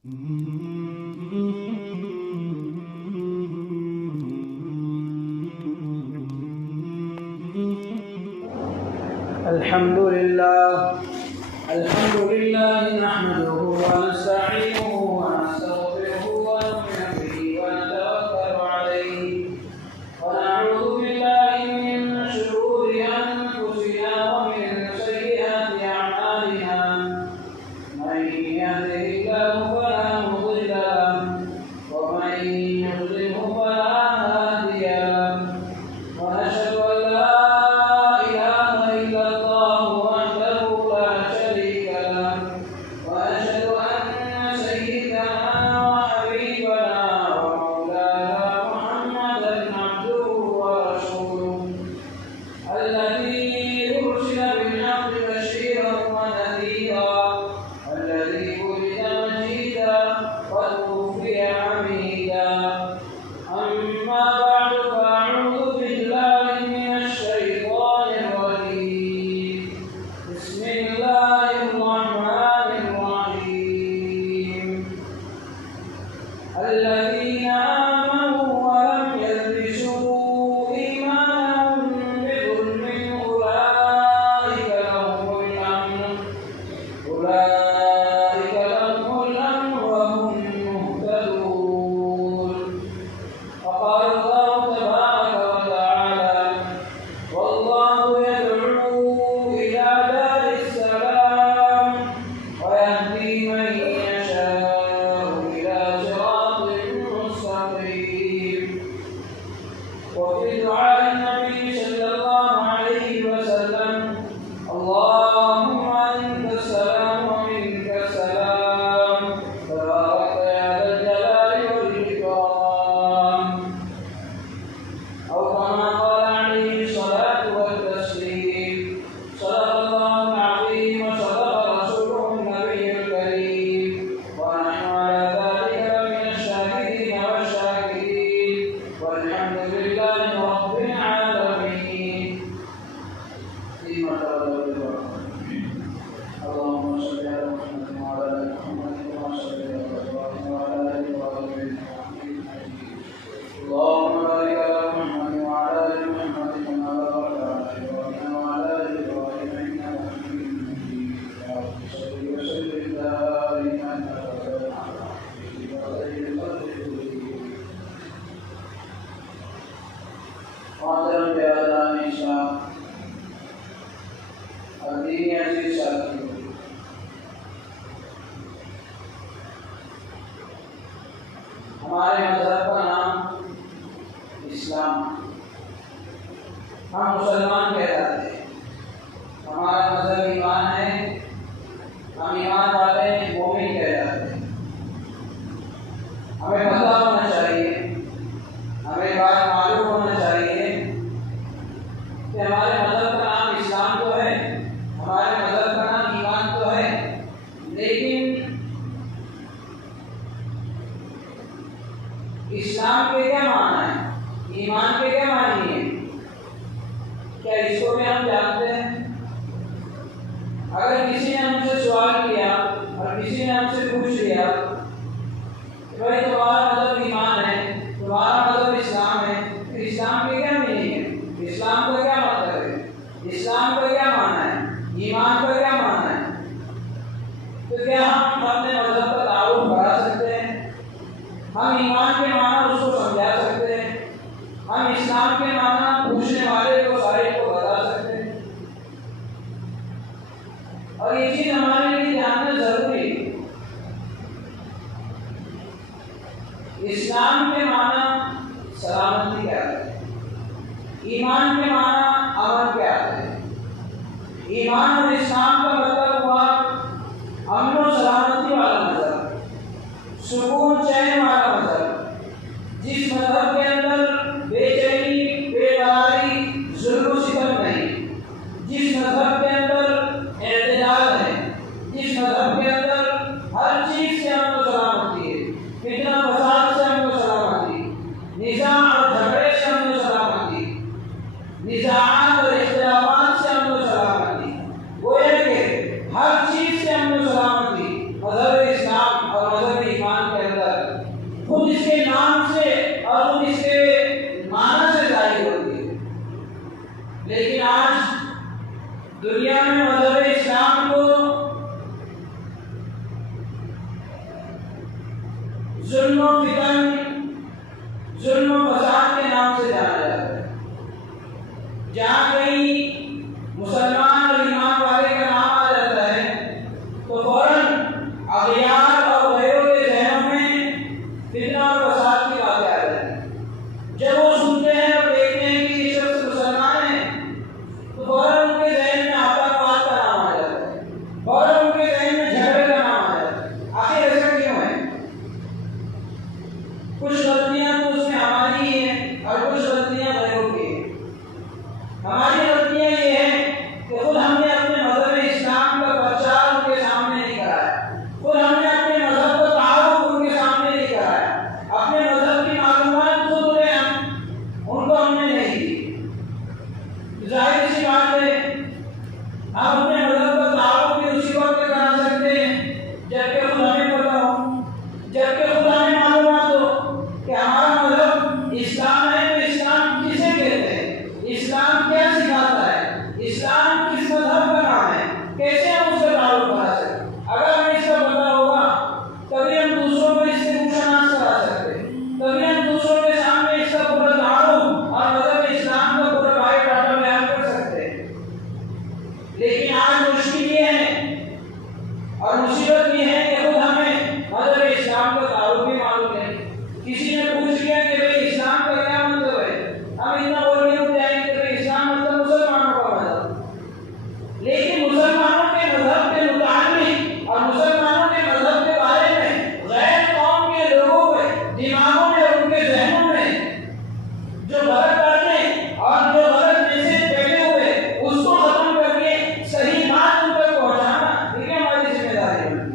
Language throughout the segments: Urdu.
الحمد لله نحمده ونستعينه ونستغفره ونؤمن به ونتوكل عليه ونعوذ بالله من شرور أنفسنا ومن سيئات أعمالنا من يهده الله فلا مضل له ومن يضلله فلا هادي له ونشهد أن لا إله إلا الله وحده لا شريك له وأشهد أن سيدنا وحبيبنا ومولانا محمدا عبده ورسوله الذي أرسل بالحق بشيرا ونذيرا الذي ولد مجيدا وتوفي حميدا أما بعد فأعوذ بالله من الشيطان الرجيم بسم الله الرحمن الرحيم الذين آمنوا ولم يلبسوا إيمانهم بظلم أولئك لهم الأمن وهم مهتدون وقال الله تبارك وتعالى والله يدعو إلى دار السلام ويهدي من يشاء إلى صراط مستقيم وفي دعاء النبي صلى الله عليه وسلم اللهم أنت السلام ومنك السلام تبارك يا ذا الجلال والإكرام أو كما قال عليه الصلاة والتسليم صدق الله العظيم وصدق رسوله النبي الكريم ونحن على ذلك لمن الشاهدين والشاكرين والحمد لله رب العالمين. اللهم صل على محمد وعلى آل محمد كما صليت على إبراهيم وعلى آل إبراهيم إنك حميد مجيد. اللهم بارك على محمد وعلى آل محمد كما باركت على إبراهيم وعلى آل إبراهيم إنك حميد مجيد. يا رب صل وسلم دائما أبدا على حبيبك خير الخلق كلهم. محترم بیادران اسلام اور دینی عزیز ساتھیوں، ہمارے مذہب کا نام اسلام، ہم مسلمان کہلاتے ہیں، ہمارا مذہب ایمان ہے، ہم ایمان والے مومن کہلاتے ہیں. ہمیں پتہ ہونا چاہیے، ہمیں بات معلوم ہونا چاہیے کہ ہمارے مذہب کا نام اسلام تو ہے، ہمارے مذہب کا نام ایمان تو ہے، لیکن اسلام کے کیا معنی ہے، ایمان کے کیا معنی ہے، کیا اس کو بھی ہم جانتے ہیں؟ اگر کسی نے ہم سے سوال کیا اور کسی نے ہم سے پوچھ لیا کہ بھائی تمہارا مذہب ایمان ہے، تمہارا مذہب اسلام ہے، تو اسلام کے کیا میننگ ہے، اسلام کا کیا مطلب ہے، اسلام کا کیا معنی ہے، ایمان کا کیا معنی ہے؟ تو کیا ہم اپنے مذہب کا تعارف کرا سکتے ہیں؟ ہم ایمان کے معنی اس کو سمجھا سکتے ہیں؟ ہم اسلام کے معنی پوچھنے والے کو سارے کو بتا سکتے ہیں؟ اور یہ چیز ہمارے لیے جاننا ضروری ہے. اسلام کے معنی سلامتی کیا ہے، ایمان کے معنی امن کیا ہے. ایمان اور اسلام کا مطلب ہوا امن و سلامتی والا مذہب، سکون چین والا مذہب، جس مذہب کے اندر بے چینی بے قراری ظلم و ستم نہیں، جس مذہب کے اندر اعتدال ہے، جس مذہب کے اندر ہر چیز سے امن و سلامتی ہے، فتنہ فساد سے امن و سلامتی، نظام اور جھگڑے سے امن و سلامتی. میں مذہب اسلام کو ظلم و فتن، ظلم و فساد کے نام سے جانا جاتا ہے۔ جہاں کہیں مسلمان اور ایمان والے کا نام آ جاتا ہے تو فوراً اغیار اور غیروں کے ذہنوں میں فتنہ اور فساد کی باتیں آ جاتی ہیں۔ جب وہ سنتے ہیں اور دیکھتے ہیں کہ یہ شخص مسلمان ہے تو فوراً ان کے ذہن میں آتنکواد کا نام آ جاتا ہے، فوراً ان کے ذہن میں جھگڑے کا نام آ جاتا ہے۔ آخر ایسا کیوں ہے؟ کچھ غلطیاں تو اس میں ہماری ہی ہیں اور کچھ غلطیاں غیروں کی ہیں۔ ہماری غلطیاں یہ ہیں کہ خود ہم نے اپنے مذہب اسلام کا پرچار ان کے سامنے نہیں کرایا، خود ہم نے اپنے مذہب کو تعارف ان کے سامنے نہیں کرایا، اپنے مذہب کی معلومات خود انہیں ان کو ہم نے نہیں دی۔ ظاہر سی بات ہے ہم اپنے مذہب کا تعارف بھی اسی وقت کرا سکتے ہیں جبکہ خود ہمیں پتہ ہو، جبکہ خود ہمیں معلومات ہو کہ ہمارا مذہب اسلام ہے تو اسلام کسے کہتے ہیں، اسلام کیا سکھاتا ہے، اسلام کس مذہب کا نام ہے، کیسے ہم اس کا تعارف کرا سکتے ہیں۔ اگر ہمیں اس کا پتہ ہوگا تبھی ہم دوسروں کو اس سے روشناس کرا سکتے ہیں، تبھی ہم دوسروں کے سامنے اس کا پورا تعارف اور مذہب اسلام کا پورا بایو ڈاٹا بیان کر سکتے ہیں۔ لیکن آج مشکل یہ ہے اور مصیبت یہ ہے کہ خود ہمیں مذہب اسلام کا تعارف بھی معلوم نہیں۔ کسی نے پوچھ لیا کہ بھئی اسلام کا کیا مطلب ہے، ہم اتنا بول کے اٹھ جائیں کہ بھئی اسلام مطلب مسلمانوں کا مذہب، لیکن مسلمانوں کے مذہب کے متعلق اور مسلمانوں کے مذہب کے بارے میں غیر قوم کے لوگوں کے دماغوں میں اور ان کے ذہنوں میں جو غلط باتیں اور جو غلط میسج بیٹھے ہوئے اس کو ختم کر کے صحیح بات ان تک پہنچانا یہ ہماری ذمہ داری ہے۔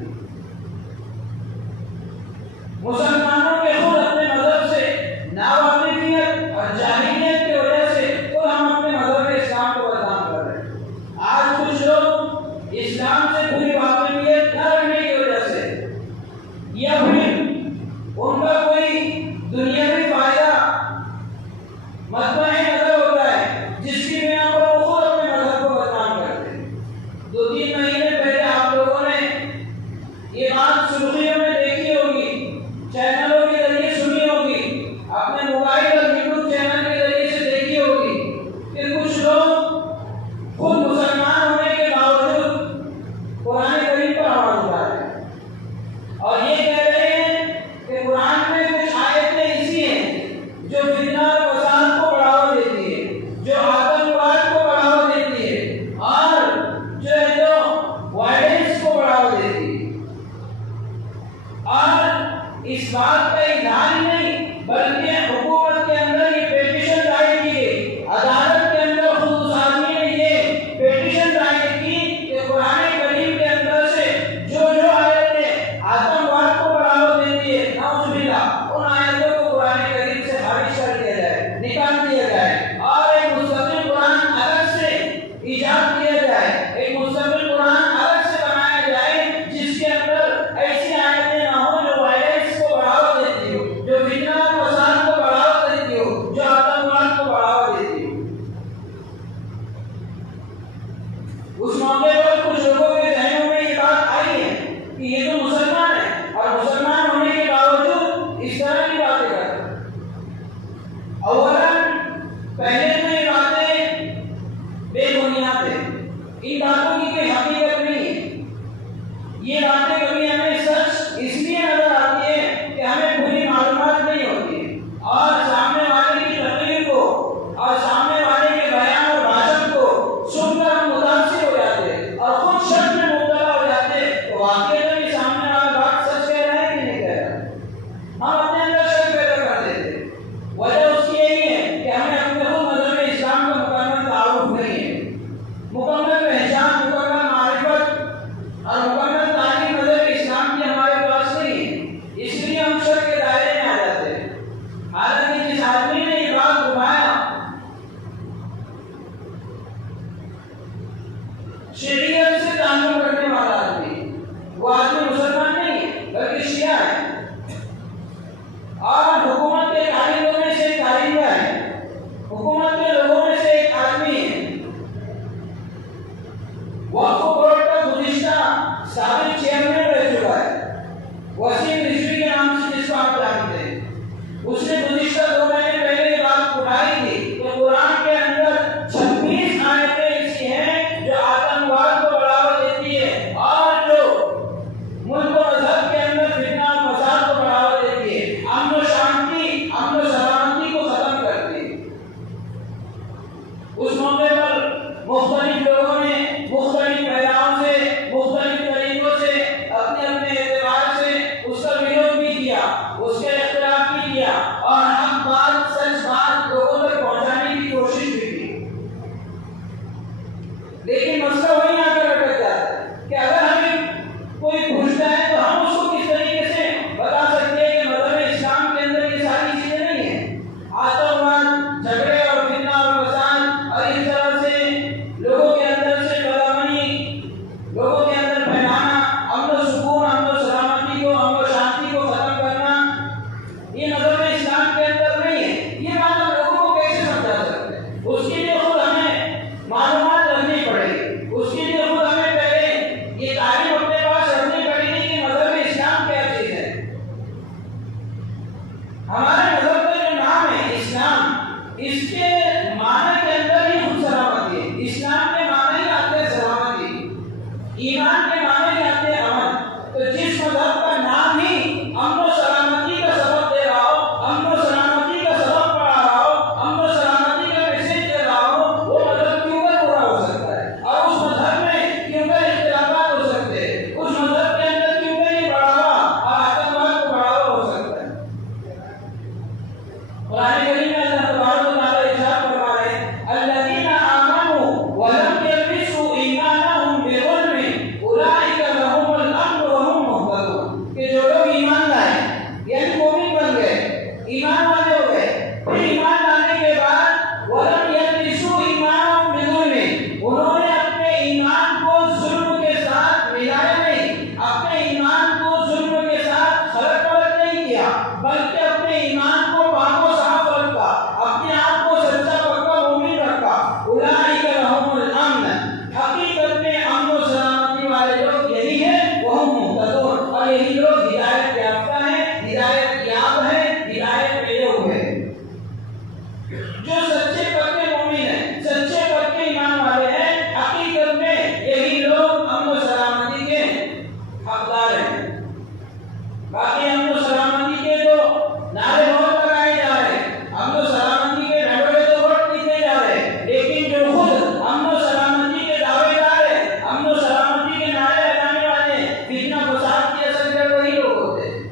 مسلمانوں کے خود اپنے مذہب سے ناواقفیت اور جاہلیت کی وجہ سے خود ہم اپنے مذہب اسلام کو بدنام کر رہے ہیں۔ آج کچھ لوگ اسلام سے پوری واقفیت نہ رکھنے کی وجہ سے یا پھر ان کا کوئی دنیاوی فائدہ مطمع نظر ہوتا ہے جس کی بنا پر وہ خود اپنے مذہب کو بدنام کرتے ہیں۔ 2-3 مہینے پہلے آپ لوگوں نے یہ بات سرخیوں میں دیکھی ہوگی، چینلوں کے ذریعے سنی ہوگی، اپنے موبائل اور یوٹیوب چینل کے ذریعے سے دیکھی ہوگی کہ کچھ لوگ خود مسلمان ہونے کے باوجود قرآن کریم پر آواز اٹھا رہے ہیں اور یہ کہہ رہے ہیں کہ قرآن میں کچھ آیتیں ایسی ہیں جو فتنہ اور فساد کو بڑھاوا دیتی ہے، جو آتنکواد کو بڑھاوا دیتی ہے اور جو ہے تو وائلنس کو بڑھاوا دیتی ہے۔ اور اس بات کا اظہار ہی نہیں بلکہ حکومت کے اندر یہ پیٹیشن دائر کی گئی، عدالت کے اندر خود اس آدمی نے یہ پیٹیشن دائر کی کہ قرآن کریم کے اندر سے جو جو آیتیں آتنکواد کو بڑھاوا دیتی ہے نعوذ باللہ ان آیتوں کو قرآن کریم سے خارج کر دیا جائے، نکال دیا جائے اور ایک مستقل قرآن الگ سے ایجاد کیا جائے، ایک مستقل قرآن الگ سے بنایا جائے جس کے اندر ایسی آیتیں نہ ہوں جو وائلنس کو بڑھاوا دیتی ہو، جو فتنہ اور فساد کو بڑھاوا باقی امن و سلامتی کے تو نعرے بہت لگائے جا رہے ہیں، امن و سلامتی کے ڈھنڈورے تو بہت لکھے جا رہے ہیں، لیکن جو خود امن و سلامتی کے دعوے دار ہیں، امن و سلامتی کے نعرے لگانے والے ہیں، فتنہ فساد کی اصل جڑ وہی لوگ ہوتے ہیں۔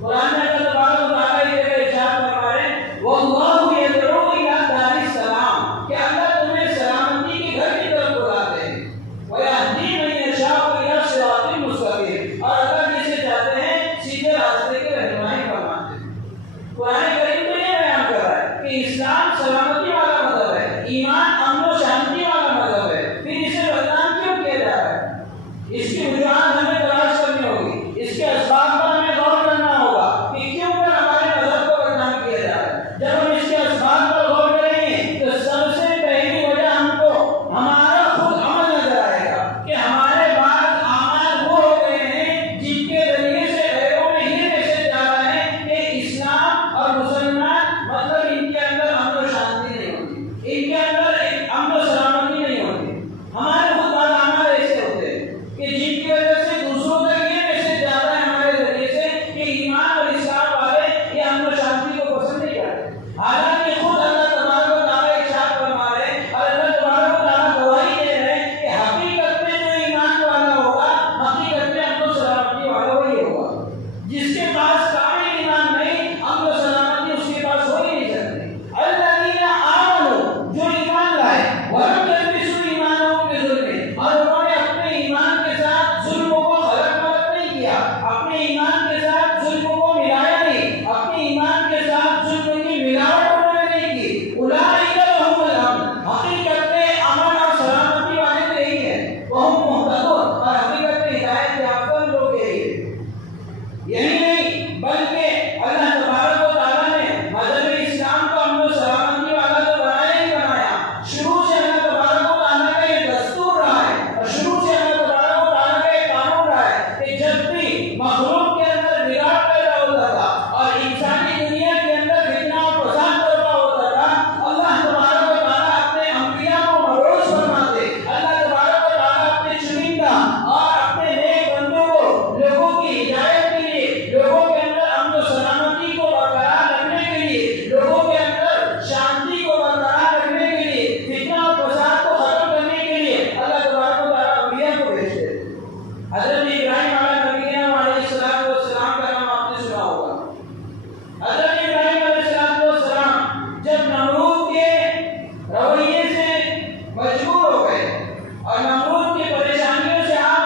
قرآن میں اللہ تبارک و تعالیٰ یہ ارشاد فرما رہے ہیں واللہ یدعو الی دار السلام، کہ اللہ تمہیں سلامتی کے گھر کی طرف بلاتے ہیں، ویہدی من یشاء الی صراط مستقیم، اور اللہ جسے چاہتے ہیں سیدھے راستے کی رہنمائی فرماتے ہیں۔ قرآن کریم تو یہ بیان کر رہا ہے کہ اسلام سلامتی والا مذہب ہے، ایمان امن و شانتی والا مذہب ہے، پھر اسے بدنام کیوں کیا جا رہا ہے؟ اس کی وجوہات ہمیں تلاش کرنی ہوگی، اس کے اسباب پر ہمیں غور کرنا ہوگا کہ کیوں کر ہمارے مذہب کو بدنام کیا جا رہا ہے۔ جب ہم اس کے اسباب پر غور کریں گے تو سب سے پہلی وجہ ہم کو ہمارا خود عمل نظر آئے گا کہ ہمارے بعض اعمال وہ ہو گئے ہیں جن کے ذریعے سے غیروں میں یہ میسج جا رہا ہے کہ اسلام اور مسلمان مطلب ان کے اندر امن و شانتی نہیں ہوتی، ان کے اندر ایک امن و سلامتی نہیں ہوتی۔ ہمارے خود بعض اعمال ایسے ہوتے ہیں کہ جن کی وجہ سے دوسروں تک یہ میسج جاتا ہے ہمارے ذریعے سے کہ ایمان اور اسلام والے یہ امن و شانتی کو پسند نہیں کرتے، حالانکہ خود اللہ تبارک و تعالیٰ ارشاد فرما رہے ہیں اور اللہ تبارک و تعالیٰ گواہی دے رہے ہیں کہ حقیقت میں جو ایمان والا ہوگا، حقیقت میں امن و سلامتی والا وہی ہوگا۔ جس کے پاس کامل ایمان نہیں، امن و سلامتی اس کے پاس ہو ہی نہیں سکتی۔ الذین آمنوا، جو ایمان لائے، ولم یلبسوا ایمانهم بظلم، اور انہوں نے اپنے ایمان کے ساتھ ظلموں کو خلق ملق نہیں کیا، اپنے ایمان کے ساتھ ظلموں کو ملایا نہیں، اپنے ایمان کے ساتھ ظلم کی ملاوٹ انہوں نے نہیں کی، اولئک لهم الامن، حقیقت میں امن اور سلامتی والے تو یہی ہیں، وہم مہتدون، اور حقیقت میں ہدایت یافتہ لوگ یہی ہیں۔ یہی نہیں بلکہ اللہ تبارک و تعالیٰ نے مذہب اسلام کو امن و سلامتی والا تو بنایا ہی بنایا، شروع سے اللہ تبارک و تعالیٰ کا یہ دستور رہا ہے اور شروع سے اللہ تبارک و تعالیٰ کا یہ قانون رہا ہے کہ جب بھی مخلوق کے اندر بگاڑ پیدا ہوتا تھا اور انسانی دنیا کے اندر فتنہ اور فساد برپا ہوتا تھا، اللہ تبارک و تعالیٰ اپنے انبیاء کو مبعوث فرماتے، اللہ تبارک و تعالیٰ اپنے چنندہ اور اپنے نیک بندوں کو لوگوں کی ہدایت کے لیے، لوگوں کے اندر امن و سلامتی کو برقرار رکھنے کے لیے، لوگوں کے اندر شانتی کو برقرار رکھنے کے لیے، فتنہ اور فساد کو ختم کرنے کے لیے اللہ تبارک و تعالیٰ انبیاء کو بھیجتے ہیں۔ حضرت ابراہیم علیہ نبینا علیہ السلام کا نام آپ نے سنا ہوگا۔ حضرت ابراہیم علیہ السلام جب نمرود کے رویے سے مجبور ہو گئے اور نمرود کی پریشانیوں سے آپ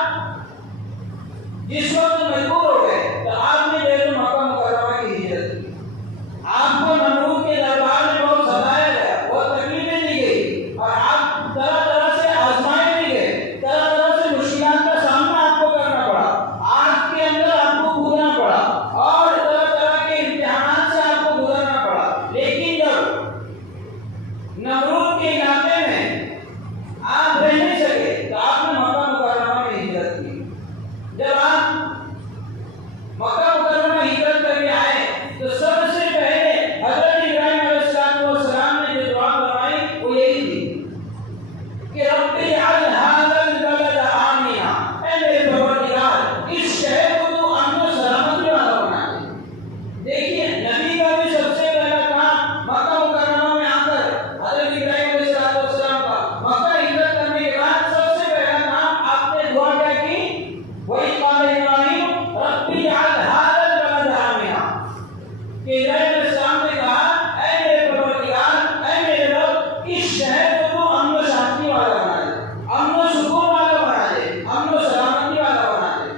جس وقت مجبور ہو گئے تو آپ نے بیت مکہ مکرمہ کی ہجرت کی۔ آپ کو نمرود کے دربار میں بہت ستایا گیا، بہت تکلیفیں دی گئی اور آپ طرح طرح سے آزمائے بھی گئے، طرح طرح سے مشکلات کا سامنا آپ کو کرنا پڑا، آگ کے اندر آپ کو کودنا پڑا اور طرح طرح کے امتحانات سے آپ کو گزرنا پڑا، لیکن جب نمرود کے علاقے میں آپ رہ نہیں سکے تو آپ نے مکہ مکرمہ میں ہجرت کی۔ جب آپ مکہ مکرمہ ہجرت کر کے آئے تو سب سے پہلے حضرت ابراہیم علیہ السلام نے جو دعا فرمائی وہ یہی تھی کہ رب اجعل ھذا البلد آمنا، اے میرے پروردگار اس شہر کو تو امن و سلامتی والا بنا دے۔ دیکھیے نبی کا بھی سب سے پہلا کام مکہ مکرمہ میں آ کر حضرت ابراہیم علیہ السلام کا مکہ ہجرت کرنے کے بعد سب سے پہلا کام آپ نے دعا کیا کی؟ وَإِذْ قَالَ إِبْرَاهِيمُ رَبِّ اجْعَلْ هَٰذَا الْبَلَدَ آمِنًا، کہ ابراہیم علیہ السلام نے کہا اے میرے پروردگار، اے میرے رب اس شہر کو تو امن و شانتی والا بنا دے، امن و سکون والا بنا دے، امن و سلامتی والا بنا دے۔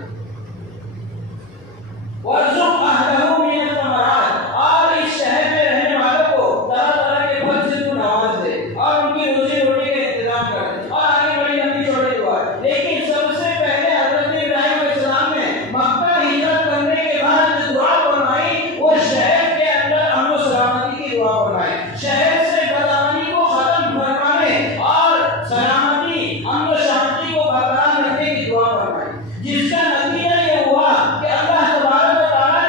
وَارْزُقْ أَهْلَهُ مِنَ الثَّمَرَاتِ، اور اس شہر میں رہنے والوں کو طرح طرح کے پھل سے تو نواز دے اور ان کی روزی روٹی کا انتظام کر دے، اور آگے بڑی لمبی چوڑی دعا ہے۔ لیکن سب سے پہلے حضرت ابراہیم علیہ السلام نے مکہ ہجرت کرنے کے بعد جو دعا فرمائی وہ شہر کے اندر امن و سلامتی کی دعا فرمائی، شہر سے بدامنی کو ختم فرمانے اور سلامتی امن و شانتی کو برقرار رکھنے کی دعا فرمائی، جس کا نتیجہ یہ ہوا کہ اللہ تبارک و تعالیٰ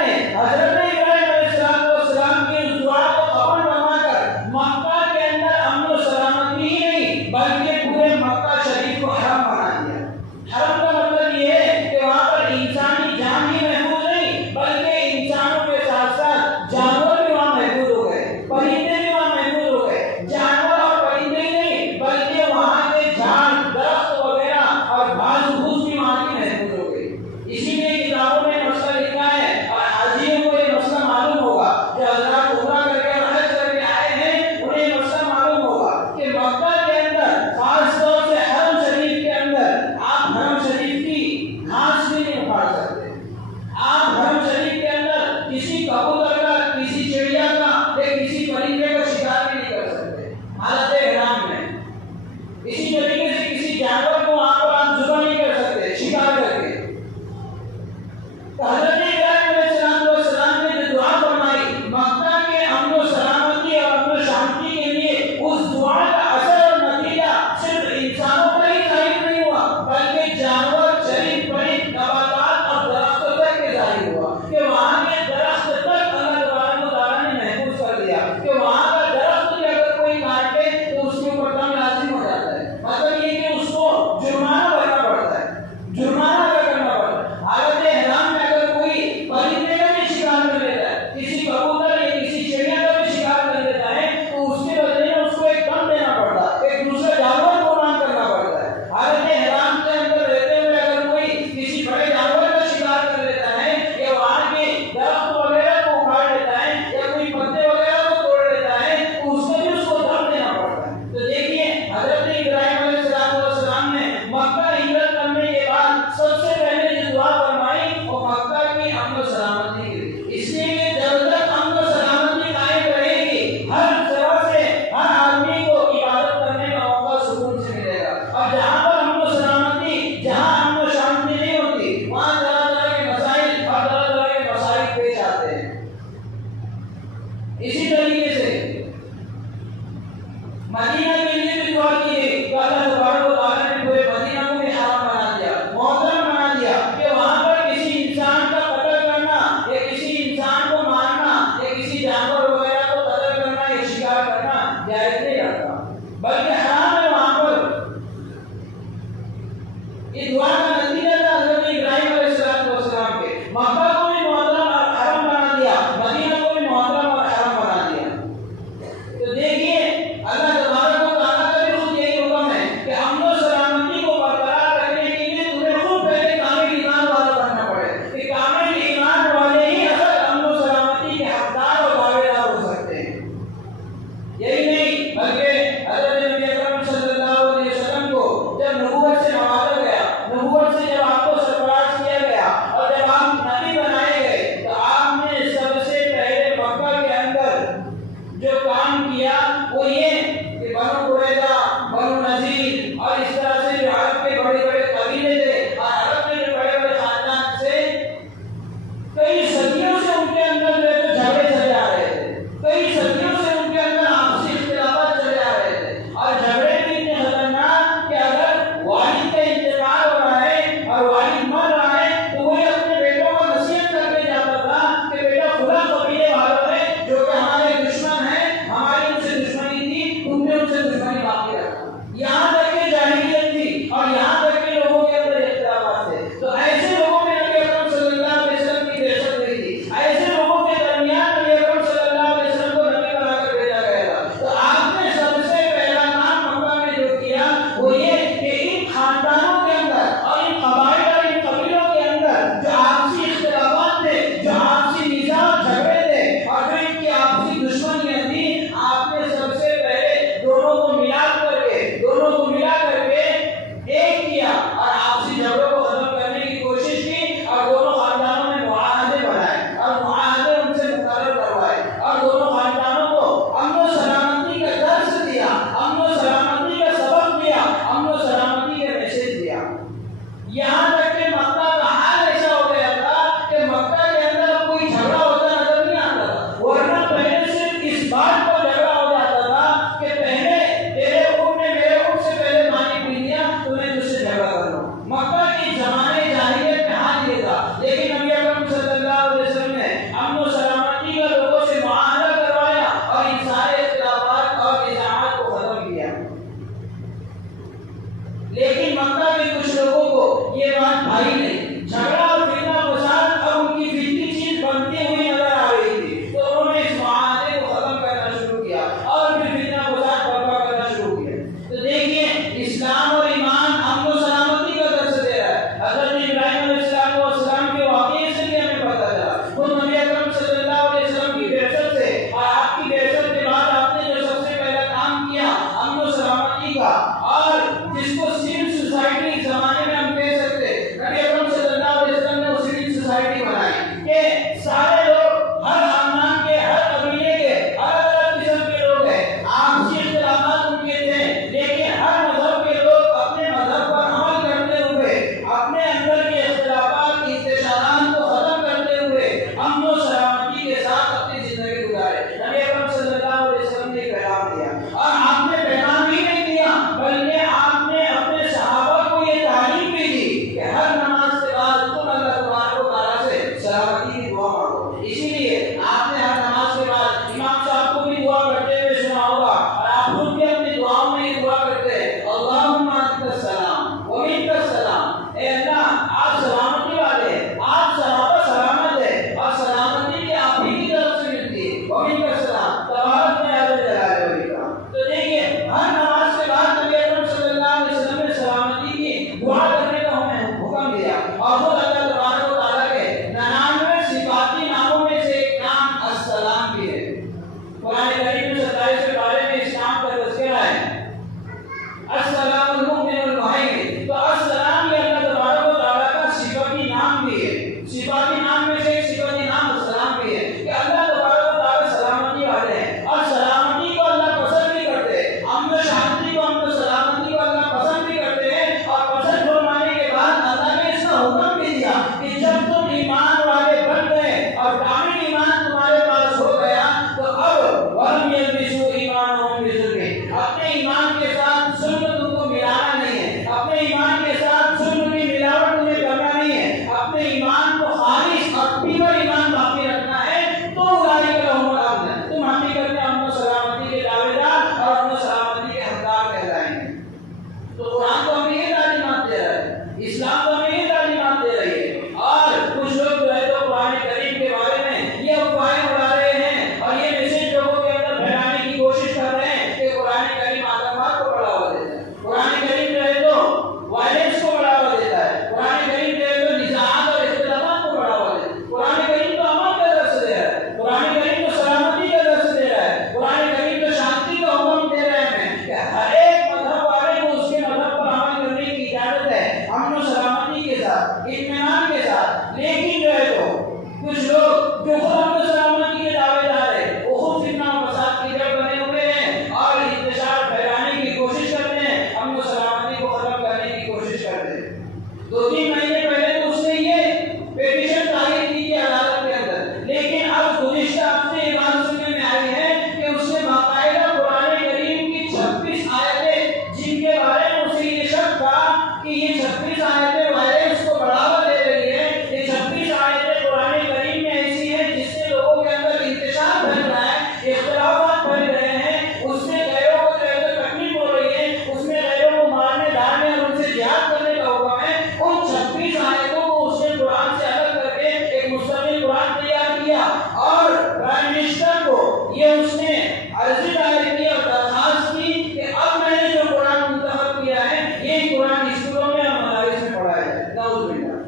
اسی لیے آپ نے ہر نماز کے بعد امام صاحب کو بھی دعا کرتے ہوئے سنا ہوگا، اور آپ خود بھی اپنی دعاؤں میں یہ دعا کرتے ہیں، اللہم انت السلام و منک السلام، اے اللہ آپ سلامتی والے ہیں، آپ سلامت ہیں، اور سلامتی بھی آپ ہی کی طرف سے ملتی ہے، و منک السلام تبارک یا ذا الجلال والاکرام۔ تو دیکھیے ہر نماز کے بعد نبی اکرم صلی اللہ علیہ وسلم نے سلامتی کی دعا کرنے کا ہمیں حکم دیا، اور وہ اللہ تبارک و تعالیٰ کے 99 صفاتی ناموں میں سے ایک نام السلام بھی ہے۔ قرآن کریم میں 27 کے بارے میں اسلام کا تذکرہ ہے، السلام المؤمن المہیمن، تو السلام یہ اللہ تبارک و تعالیٰ کا صفاتی نام بھی ہے، صفاتی نام میں سے ایک صفاتی نام السلام بھی ہے کہ اللہ تبارک و تعالیٰ سلامتی والے ہیں، اور سلامتی کو اللہ پسند بھی کرتے ہیں، امن و شانتی کو، امن و سلامتی کو اللہ پسند بھی کرتے ہیں، اور پسند فرمانے کے بعد اللہ نے اس کا حکم بھی دیا کہ جب تم ایمان والے بن گئے اور کامل ایمان تمہارے پاس ہو گیا تو اب وَلَمْ يَلْبِسُوا إِيمَانَهُم بِظُلْمٍ، اپنے ایمان کے ساتھ ظلم تم کو ملانا نہیں ہے، اپنے ایمان کے ساتھ ظلم کی ملاوٹ تمہیں کرنا نہیں ہے، اپنے ایمان کو خالص اور پیور ایمان باقی رکھنا ہے، تو اولئک لہم الامن، تم حقیقت میں امن و سلامتی کے دعوے دار اور امن و سلامتی کے حقدار کہلائیں گے۔ تو قرآن تو ہمیں یہ تعلیمات دے رہا ہے، اسلام تو ہمیں یہ تعلیمات دے رہی ہے، اور کچھ لوگ جو ہے تو قرآن کریم کے بارے میں یہ افواہیں اڑا رہے ہیں اور یہ میسج لوگوں کے اندر پھیلانے کی کوشش کر رہے ہیں کہ قرآن کریم آتنکواد کو بڑھاوا دیتا ہے، قرآن کریم جو ہے تو وائلنس کو بڑھاوا دیتا ہے، قرآن کریم جو ہے تو نزاعات اور اختلافات کو بڑھاوا دیتا ہے، قرآن کریم تو امن کا درس دے رہا ہے، قرآن کریم تو سلامتی کا درس دے رہا ہے، قرآن کریم تو شانتی کا حکم دے رہے ہیں کہ ہر ایک مذہب والے کو اس کے مذہب پر عمل کرنے کی اجازت ہے، امن و سلامتی کے ساتھ، اطمینان کے ساتھ۔ لیکن جو ہے تو کچھ لوگ جو خود امن و سلامتی کے دعوے دار ہیں وہ خود فتنہ و فساد کی جڑ بنے ہوئے ہیں اور انتشار پھیلانے کی کوشش کرتے ہیں، امن و سلامتی کو ختم کرنے کی کوشش کرتے ہیں۔ 2-3 مہینے پہلے تو اس نے یہ پیٹیشن دائر کی تھی عدالت کے اندر، لیکن اب گزشتہ ہفتے یہ بات سننے میں آئی ہے کہ اس نے باقاعدہ قرآن کریم کی 26 آیتیں جن کے بارے میں اسے یہ شک تھا کہ یہ 26 آیتیں وائلنس کو بڑھاوا دے رہی ہے، یہ 26 آیتیں قرآن کریم میں ایسی ہیں جس سے لوگوں کے اندر انتشار پھیل رہا ہے، اختلافات پھیل رہے ہیں، اس میں غیروں کو جو ہے تو تکلیف ہو رہی ہے، اس میں غیروں کو مارنے ڈالنے اور ان سے جہاد کرنے کا حکم ہے۔ ان 26 آیتوں کو اس نے قرآن سے الگ کر کے ایک مستقل قرآن تیار کیا، اور پرائم منسٹر کو یہ اس نے عرضی دائر کی اور درخواست کی کہ اب میں نے جو قرآن منتخب کیا ہے یہ قرآن اسکولوں میں اور مدارس میں پڑھایا جائے۔ نعوذ باللہ،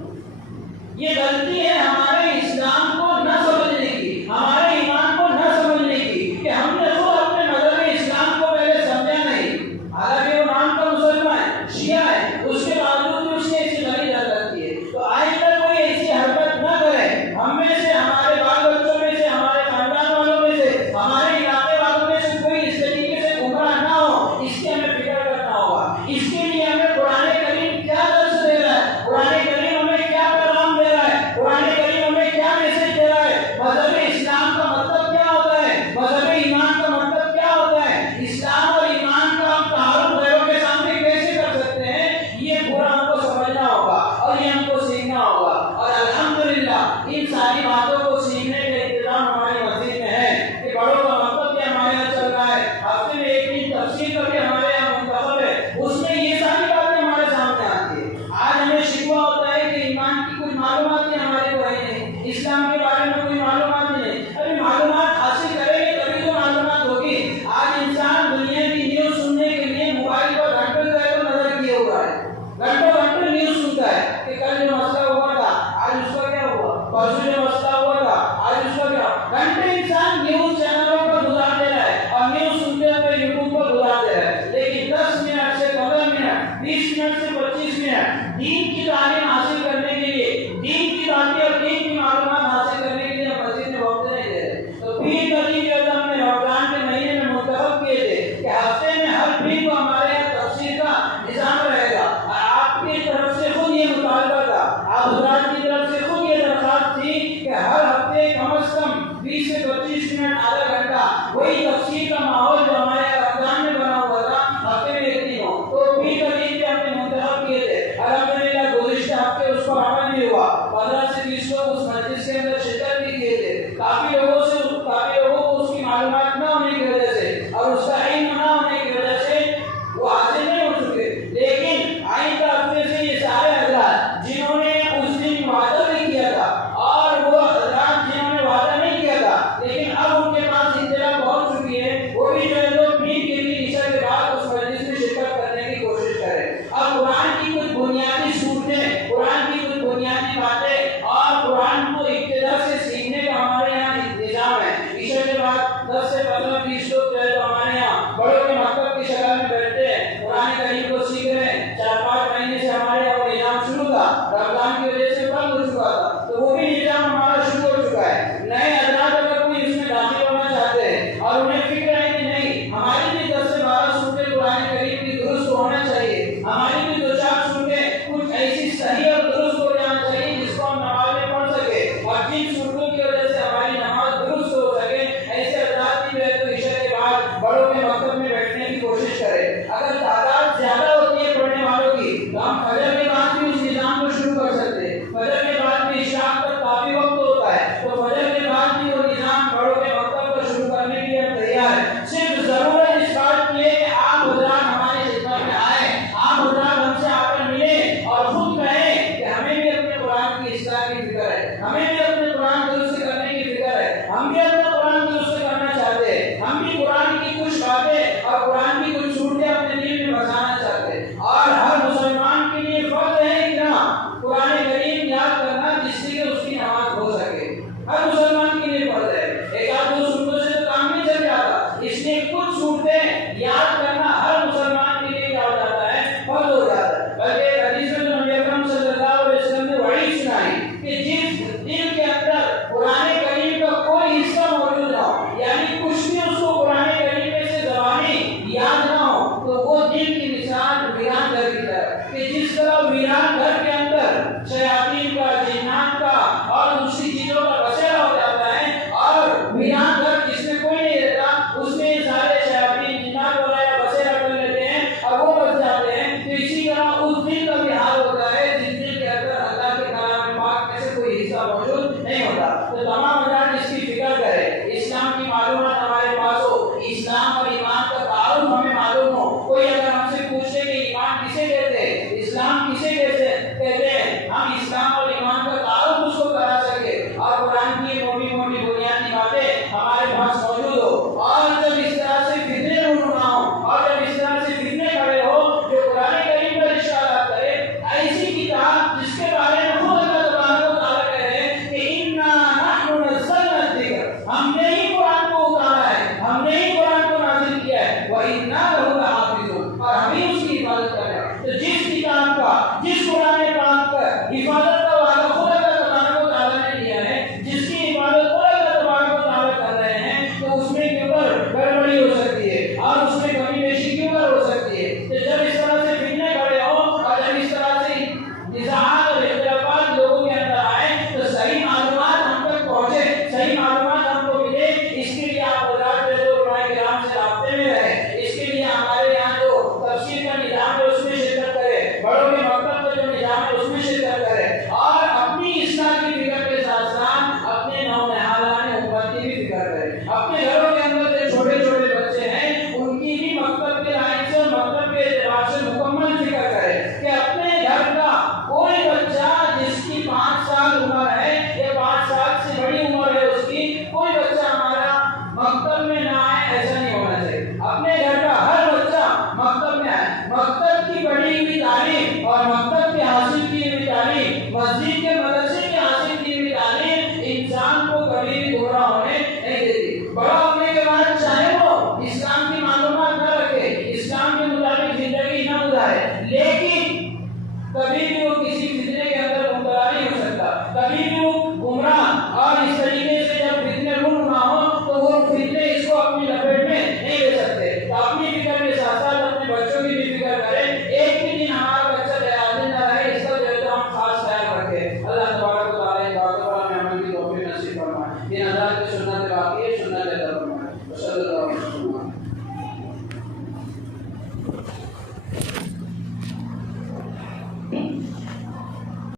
یہ غلطی ہے ہمارے اسلام کو نہ سمجھنے کی، ہمارے ایمان کو نہ سمجھنے کی، کہ ہم نے خود اپنے مذہب اسلام کو پہلے سمجھا نہیں، حالانکہ وہ نام کا مسلمان ہے، شیعہ ہے، اس کے باوجود بھی اس نے ایسی غلطی حرکت کی ہے۔ تو آئندہ کوئی ایسی حرکت نہ کرے، ہم میں سے، ہمارے بال بچوں میں سے، ہمارے خاندان والوں میں سے، ہمارے علاقے والوں میں سے کوئی اس طریقے سے گمراہ نہ ہو، اس کی ہمیں فکر کرنا ہوگا۔ اس کے لیے ہمیں قرآن کریم کیا درس دے رہا ہے، قرآن کریم ہمیں کیا پیغام دے رہا ہے، قرآن کریم ہمیں کیا میسج دے رہا ہے، مذہب اسلام کا مطلب کیا ہوتا ہے، مذہب ایمان کا مطلب کیا ہوتا ہے، اسلام اور ایمان کا ہم تعارف غیروں کے سامنے کیسے کر سکتے ہیں، یہ پورا ہم کو سمجھنا ہوگا اور یہ ہم کو سیکھنا ہوگا۔ اور الحمدللہ ان ساری باتوں کو سیکھنے کا انتظام ہمارے مسجد میں ہے کہ بڑوں کا مطلب بھی ہمارے یہاں چل رہا ہے، ہفتے میں ایک دن تفسیر کا بھی ہمارے یہاں منتخب ہے، اس میں یہ ساری باتیں ہمارے سامنے آتی ہے۔ آج ہمیں شکوہ ہوتا ہے کہ ایمان کی کچھ معلومات ہی ہمارے کو ہے نہیں، اسلام کے بارے میں کوئی معلومات ہی نہیں، ابھی معلومات حاصل کریں گے تبھی تو معلومات ہوگی۔ آج انسان دنیا کی نیوز سننے کے لیے موبائل پر گھنٹوں جو ہے تو نظر کیے ہوا ہے، گھنٹوں نیوز سنتا ہے کہ کل جو مسئلہ ہوا تھا آج اس کا کیا ہوا، پرسوں جو مسئلہ ہوا تھا آج اس کا کیا، گھنٹے انسان نیوز چینلوں پر گزار دے رہا ہے اور نیوز سنتے ہوئے یوٹیوب پر گزار دے رہا ہے، لیکن 10 منٹ سے 15 منٹ، 20 منٹ سے 25 منٹ دین کی تعلیم حاصل کرنے کے لیے، دین کی باتیں اور دین کی معلومات حاصل کرنے کے لیے ہم مسجد میں وقت نہیں دے رہے۔ تو پیر ندی جو ہم نے رمضان کے مہینے میں منتخب کیے تھے کہ ہفتے میں ہر پیر کو ہمارے یہاں تفسیر کا نظام رہے گا، اور آپ کی طرف سے خود یہ مطالبہ تھا، آپ حضرات کی طرف سے خود یہ درخواست تھی کہ ہر ہفتے کم از کم 20 سے 25 منٹ تمام